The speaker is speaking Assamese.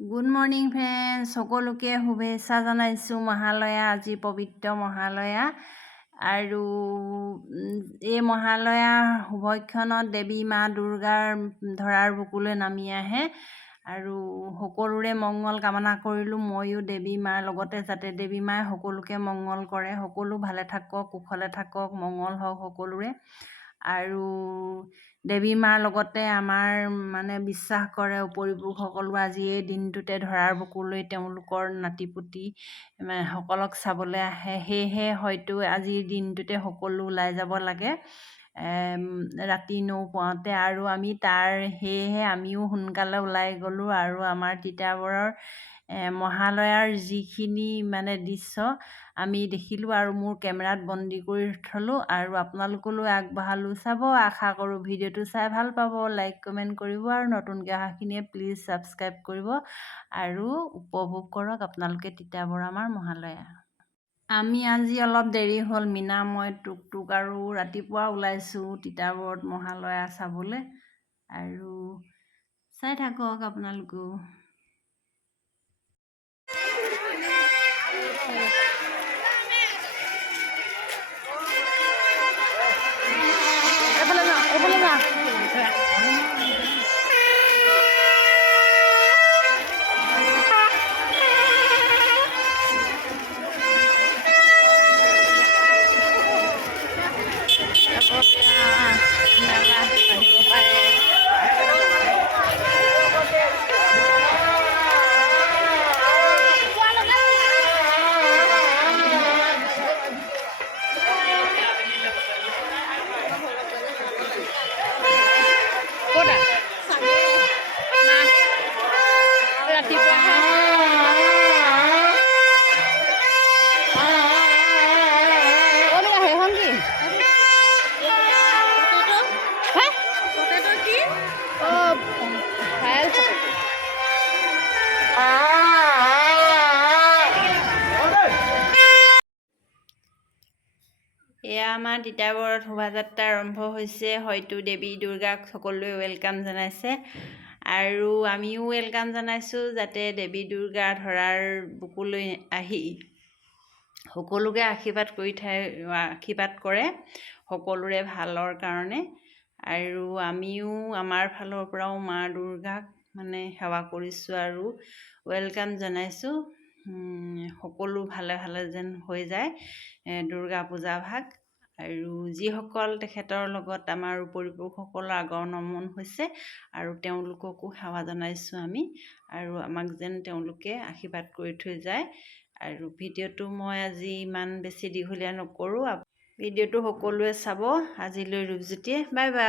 গুড মৰ্ণিং ফ্ৰেণ্ডছ, সকলোকে শুভেচ্ছা জনাইছোঁ। মহালয়া, আজি পবিত্ৰ মহালয়া। আৰু এই মহালয়া শুভক্ষণত দেৱী মা দুৰ্গাৰ ধৰাৰ বুকুলৈ নামি আহে আৰু সকলোৰে মংগল কামনা কৰিলোঁ। ময়ো দেৱী মাৰ লগতে যাতে দেৱী মায়ে সকলোকে মংগল কৰে, সকলো ভালে থাকক, কুশলে থাকক, মংগল হওক সকলোৰে। আৰু দেৱী মাৰ লগতে আমাৰ বিশ্বাস কৰে উপৰিপুৰুষসকলো আজি এই দিনটোতে ধৰাৰ বুকুলৈ তেওঁলোকৰ নাতিপুতি সকলক চাবলৈ আহে। সেয়েহে হয়তো আজিৰ দিনটোতে সকলো ওলাই যাব লাগে ৰাতি নৌপুৱাওঁতে। আৰু আমি সেয়েহে আমিও সোনকালে ওলাই গ'লোঁ আৰু আমাৰ তিতাবৰৰ মহালয়াৰ যিখিনি দৃশ্য আমি দেখিলোঁ আৰু মোৰ কেমেৰাত বন্দী কৰি থলোঁ আৰু আপোনালোকলৈ আগবঢ়ালোঁ। চাব, আশা কৰোঁ ভিডিঅ'টো চাই ভাল পাব। লাইক কমেণ্ট কৰিব আৰু নতুনকৈ অহাখিনিয়ে প্লিজ ছাবস্ক্ৰাইব কৰিব আৰু উপভোগ কৰক আপোনালোকে তিতাবৰ আমাৰ মহালয়া। আমি আজি অলপ দেৰি হ'ল, মীনা মই টুক আৰু ৰাতিপুৱা ওলাইছোঁ তিতাবৰত মহালয়া চাবলৈ। আৰু চাই থাকক আপোনালোকেও। এয়া আমাৰ তিতাবৰত শোভাযাত্ৰা আৰম্ভ হৈছে। হয়তো দেৱী দুৰ্গাক সকলোৱে ৱেলকাম জনাইছে আৰু আমিও ৱেলকাম জনাইছোঁ, যাতে দেৱী দুৰ্গা ধৰাৰ বুকুলৈ আহি সকলোকে আশীৰ্বাদ কৰে সকলোৰে ভালৰ কাৰণে। আৰু আমিও আমাৰ ফালৰ পৰাও মা দুৰ্গাক সেৱা কৰিছোঁ আৰু ৱেলকাম জনাইছোঁ। সকলো ভালে ভালে যেন হৈ যায় দুৰ্গা পূজা ভাগ। আৰু যিসকল তেখেতৰ লগত আমাৰ উপৰিপুৰুষসকলৰ আগমন হৈছে আৰু তেওঁলোককো সেৱা জনাইছোঁ আমি, আৰু আমাক যেন তেওঁলোকে আশীৰ্বাদ কৰি থৈ যায়। আৰু ভিডিঅ'টো মই আজি ইমান বেছি দীঘলীয়া নকৰোঁ, ভিডিঅ'টো সকলোৱে চাব। আজিলৈ ৰূপজ্যোতিয়ে বাই বাই।